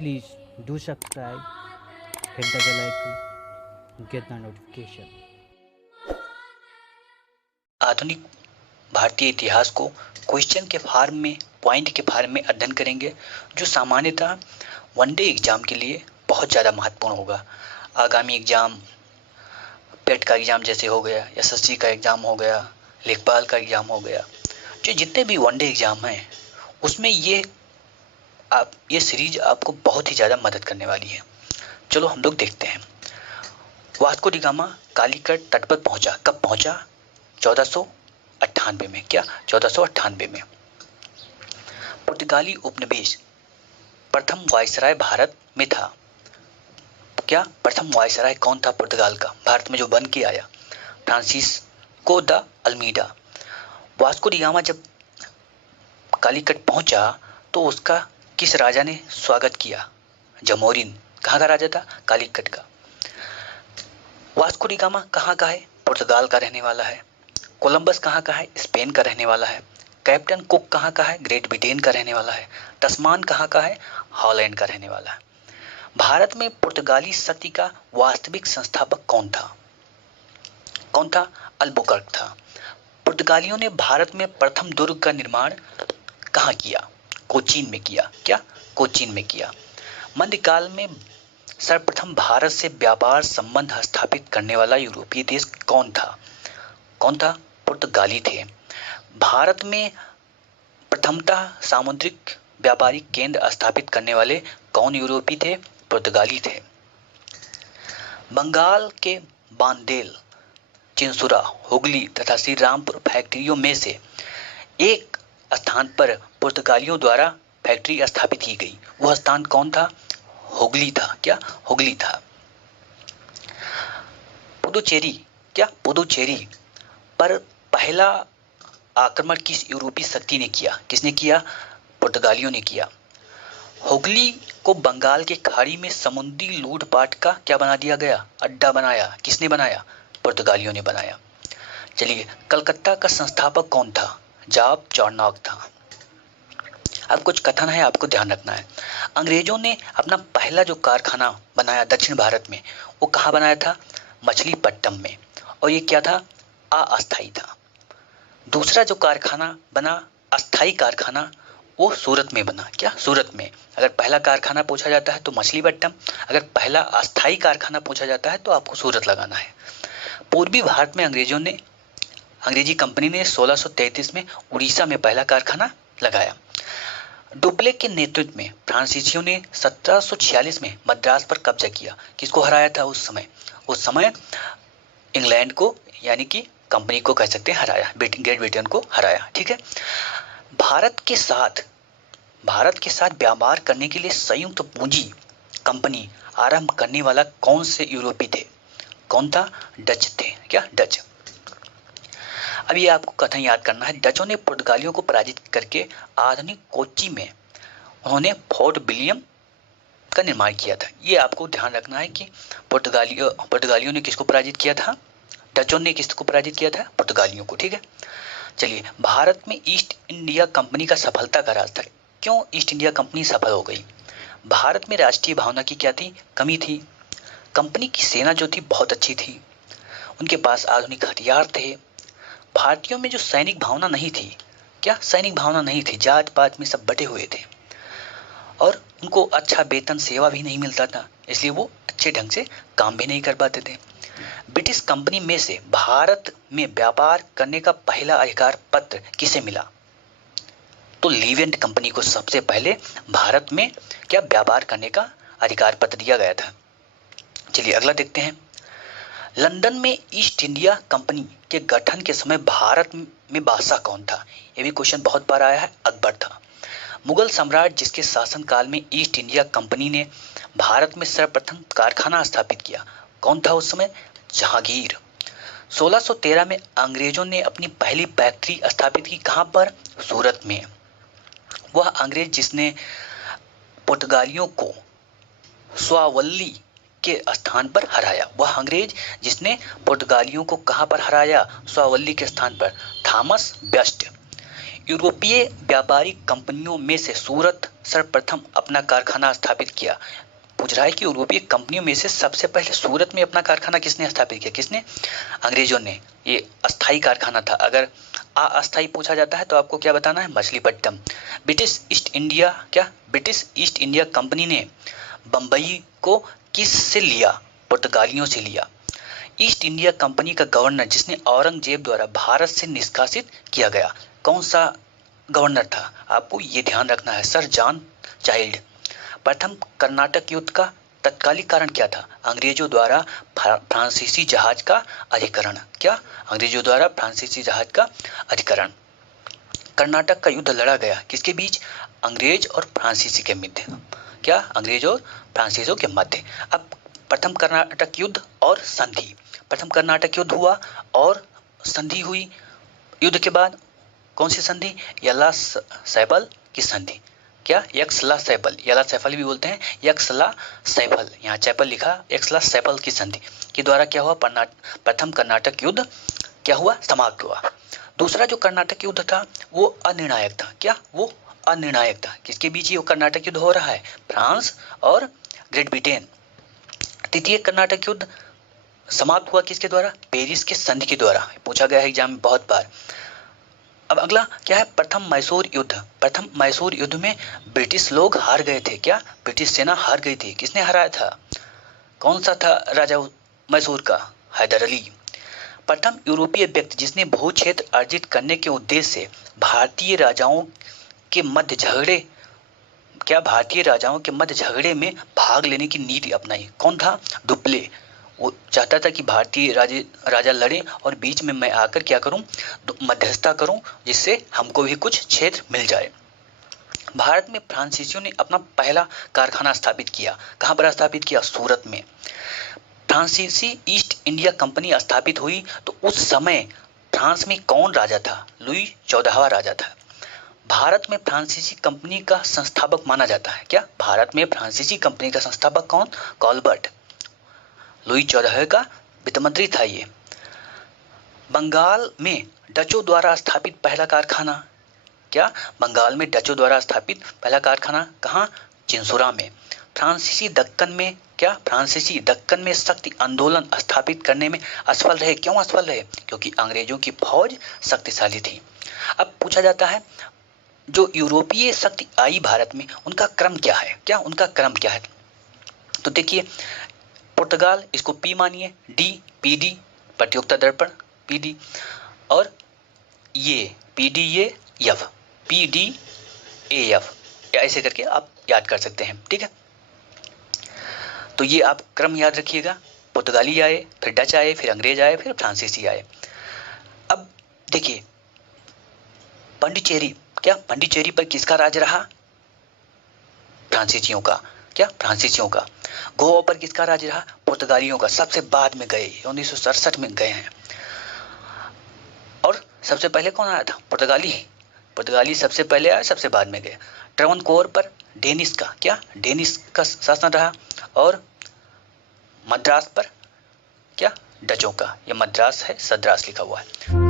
Please do subscribe, hit the bell icon, get the notification. आधुनिक भारतीय इतिहास को क्वेश्चन के फॉर्म में, पॉइंट के फॉर्म में अध्ययन करेंगे, जो सामान्यतः वनडे एग्जाम के लिए बहुत ज़्यादा महत्वपूर्ण होगा। आगामी एग्जाम पेट का एग्जाम जैसे हो गया, एसएससी का एग्जाम हो गया, लेखपाल का एग्जाम हो गया, जो जितने भी वनडे एग्जाम हैं उसमें ये सीरीज आपको बहुत ही ज़्यादा मदद करने वाली है। चलो हम लोग देखते हैं। वास्को डी गामा कालीकट तट पर पहुंचा। कब पहुंचा? 1498 में। क्या? 1498 में। पुर्तगाली उपनिवेश प्रथम वायसराय भारत में था। क्या? प्रथम वायसराय कौन था पुर्तगाल का? भारत में जो बन के आया, Francisco de Almeida. Vasco D gamma जब कालीकट पहुंचा तो उसका किस राजा ने स्वागत किया? जमोरिन। कहाँ का राजा था? कालीकट का। वास्को डी गामा कहाँ का है? पुर्तगाल का रहने वाला है। कोलंबस कहाँ का है? स्पेन का रहने वाला है। कैप्टन कुक कहाँ का है? ग्रेट ब्रिटेन का रहने वाला है। तस्मान कहाँ का है? हॉलैंड का रहने वाला है। भारत में पुर्तगाली शक्ति का वास्तविक संस्थापक कौन था? कौन था? अल्बुकर्क था। पुर्तगालियों ने भारत में प्रथम दुर्ग का निर्माण कहाँ किया? कोचीन में किया। क्या? कोचीन में किया। मध्यकाल में सर्वप्रथम भारत से व्यापार संबंध स्थापित करने वाला यूरोपीय देश कौन था? कौन था? पुर्तगाली थे। भारत में प्रथमतः सामुद्रिक व्यापारिक केंद्र स्थापित करने वाले कौन यूरोपीय थे? पुर्तगाली थे। बंगाल के बांदेल, चिंसुरा, हुगली तथा श्री रामपुर फैक्ट्रियों में से एक स्थान पर पुर्तगालियों द्वारा फैक्ट्री स्थापित की गई। वह स्थान कौन था? हुगली था। क्या? हुगली था। पुदुचेरी। क्या? पुदुचेरी पर पहला आक्रमण किस यूरोपीय शक्ति ने किया? किसने किया? पुर्तगालियों ने किया। हुगली को बंगाल के खाड़ी में समुद्री लूटपाट का क्या बना दिया गया? अड्डा बनाया। किसने बनाया? पुर्तगालियों ने बनाया। चलिए, कलकत्ता का संस्थापक कौन था? जॉब चार्नॉग था। अब कुछ कथन है, आपको ध्यान रखना है। अंग्रेजों ने अपना पहला जो कारखाना बनाया दक्षिण भारत में, वो कहाँ बनाया था? मछलीपट्टनम में। और ये क्या था? अस्थायी था। दूसरा जो कारखाना बना, अस्थायी कारखाना, वो सूरत में बना। क्या? सूरत में। अगर पहला कारखाना पूछा जाता है तो मछलीपट्टनम, अगर पहला अस्थायी कारखाना पूछा जाता है तो आपको सूरत लगाना है। पूर्वी भारत में अंग्रेजी कंपनी ने 1633 में उड़ीसा में पहला कारखाना लगाया। डुप्ले के नेतृत्व में फ्रांसीसियों ने 1746 में मद्रास पर कब्जा किया। किसको हराया था उस समय? उस समय इंग्लैंड को, यानी कि कंपनी को कह सकते हैं, हराया। ग्रेट ब्रिटेन को हराया। ठीक है। भारत के साथ व्यापार करने के लिए संयुक्त पूंजी कंपनी आरंभ करने वाला कौन से यूरोपीय थे? कौन था? डच थे। क्या? डच। अब ये आपको कथन याद करना है। डचों ने पुर्तगालियों को पराजित करके आधुनिक कोच्चि में उन्होंने फोर्ट विलियम का निर्माण किया था। ये आपको ध्यान रखना है कि पुर्तगालियों ने किसको पराजित किया था? डचों ने किसको पराजित किया था? पुर्तगालियों को। ठीक है। चलिए, भारत में ईस्ट इंडिया कंपनी का सफलता का राज था। क्यों ईस्ट इंडिया कंपनी सफल हो गई? भारत में राष्ट्रीय भावना की क्या थी? कमी थी। कंपनी की सेना जो थी बहुत अच्छी थी, उनके पास आधुनिक हथियार थे। भारतीयों में जो सैनिक भावना नहीं थी। क्या? सैनिक भावना नहीं थी। जात पात में सब बटे हुए थे और उनको अच्छा वेतन सेवा भी नहीं मिलता था, इसलिए वो अच्छे ढंग से काम भी नहीं कर पाते थे। ब्रिटिश कंपनी में से भारत में व्यापार करने का पहला अधिकार पत्र किसे मिला? तो लीवेंट कंपनी को सबसे पहले भारत में क्या व्यापार करने का अधिकार पत्र दिया गया था। चलिए अगला देखते हैं। लंदन में ईस्ट इंडिया कंपनी के गठन के समय भारत में बादशाह कौन था? ये भी क्वेश्चन बहुत बार आया है। अकबर था। मुगल सम्राट जिसके शासनकाल में ईस्ट इंडिया कंपनी ने भारत में सर्वप्रथम कारखाना स्थापित किया, कौन था उस समय? जहांगीर। 1613 में अंग्रेजों ने अपनी पहली फैक्ट्री स्थापित की। कहाँ पर? सूरत में। वह अंग्रेज जिसने पुर्तगालियों को स्वावल्ली के स्थान पर हराया। वह अंग्रेज जिसने पुर्तगालियों को कहां पर हराया? स्वावल्ली के स्थान पर। Thomas best. यूरोपीय व्यापारिक कंपनियों में से सूरत सर्वप्रथम अपना कारखाना स्थापित किया? पूछ रहा है कि यूरोपीय कंपनियों में से सबसे पहले सूरत में अपना कारखाना किसने स्थापित किया? किसने? अंग्रेजों ने। ये अस्थाई कारखाना था। अगर अस्थाई पूछा जाता है तो आपको क्या बताना है? Machilipatnam. British east India British east India company ने बंबई को किस से लिया? पुर्तगालियों से लिया। ईस्ट इंडिया कंपनी का गवर्नर जिसने औरंगजेब द्वारा भारत से निष्कासित किया गया, कौन सा गवर्नर था? आपको ये ध्यान रखना है, सर जॉन चाइल्ड। प्रथम कर्नाटक युद्ध का तत्कालिक कारण क्या था? अंग्रेजों द्वारा फ्रांसीसी जहाज का अधिकरण। क्या? अंग्रेजों द्वारा फ्रांसीसी जहाज का अधिकरण। कर्नाटक का युद्ध लड़ा गया किसके बीच? अंग्रेज और फ्रांसीसी के मध्य। क्या? अंग्रेज और फ्रांसीसियों के मध्य। अब प्रथम कर्नाटक युद्ध और संधि। प्रथम कर्नाटक युद्ध हुआ और संधि हुई। युद्ध के बाद कौन सी संधि? यला सैफल की संधि। क्या? यक्षला सैफल, यला सैफल भी बोलते हैं, यक्षला सैफल, यहाँ चैपल लिखा, यक्षला सैफल की संधि के द्वारा क्या हुआ? प्रथम कर्नाटक युद्ध क्या हुआ? समाप्त हुआ। दूसरा जो कर्नाटक युद्ध था वो अनिर्णायक था। क्या? वो अनिर्णायक था। किसके बीच ये कर्नाटक युद्ध हो रहा है? फ्रांस और ग्रेट ब्रिटेन। तृतीय कर्नाटक युद्ध समाप्त हुआ किसके द्वारा? पेरिस के संधि के द्वारा। पूछा गया है एग्जाम में बहुत बार। अब अगला क्या है? प्रथम मैसूर युद्ध। प्रथम मैसूर युद्ध में ब्रिटिश लोग हार गए थे। क्या? ब्रिटिश सेना हार गई थी। किसने हराया था? कौन सा था राजा मैसूर का? हैदर अली। प्रथम यूरोपीय व्यक्ति जिसने भू क्षेत्र अर्जित करने के उद्देश्य से भारतीय राजाओं के मध्य झगड़े में भाग लेने की नीति अपनाई, कौन था? डुप्ले। वो चाहता था कि भारतीय राजा लड़े और बीच में मैं आकर क्या करूं? मध्यस्थता करूं, जिससे हमको भी कुछ क्षेत्र मिल जाए। भारत में फ्रांसीसियों ने अपना पहला कारखाना स्थापित किया। कहां पर स्थापित किया? सूरत में। फ्रांसीसी ईस्ट इंडिया कंपनी स्थापित हुई तो उस समय फ्रांस में कौन राजा था? लुई 14वां राजा था। भारत में फ्रांसीसी कंपनी का संस्थापक माना जाता है। क्या? भारत में फ्रांसीसी कंपनी का संस्थापक कौन? कॉलबर्ट। लुई 14वें का वित्त मंत्री था ये। बंगाल में डचों द्वारा स्थापित पहला कारखाना। क्या? बंगाल में डचों द्वारा स्थापित पहला कारखाना कहाँ? चिंसुरा में। फ्रांसीसी दक्कन में शक्ति आंदोलन स्थापित करने में असफल रहे। क्यों असफल रहे? क्योंकि अंग्रेजों की फौज शक्तिशाली थी। अब पूछा जाता है जो यूरोपीय शक्ति आई भारत में उनका क्रम क्या है? क्या? उनका क्रम क्या है? तो देखिए, पुर्तगाल, इसको पी मानिए, डी पीडी प्रतियोगिता दर्पण पीडी, और ये पीडी ये एफ, पीडी ए एफ, ऐसे करके आप याद कर सकते हैं। ठीक है, तो ये आप क्रम याद रखिएगा। पुर्तगाली आए, फिर डच आए, फिर अंग्रेज आए, फिर फ्रांसीसी आए। अब देखिए पंडिचेरी, क्या पंडिचेरी पर किसका राज रहा? फ्रांसीसियों का। क्या? फ्रांसीसियों का। गोवा पर किसका राज रहा? पुर्तगालियों का। सबसे बाद में गए, 1967 में गए हैं। और सबसे पहले कौन आया था? पुर्तगाली सबसे पहले आया, सबसे बाद में गए। ट्रावनकोर पर डेनिश का, क्या? डेनिश का शासन रहा। और मद्रास पर क्या? डचों का। यह मद्रास है, सद्रास लिखा हुआ है।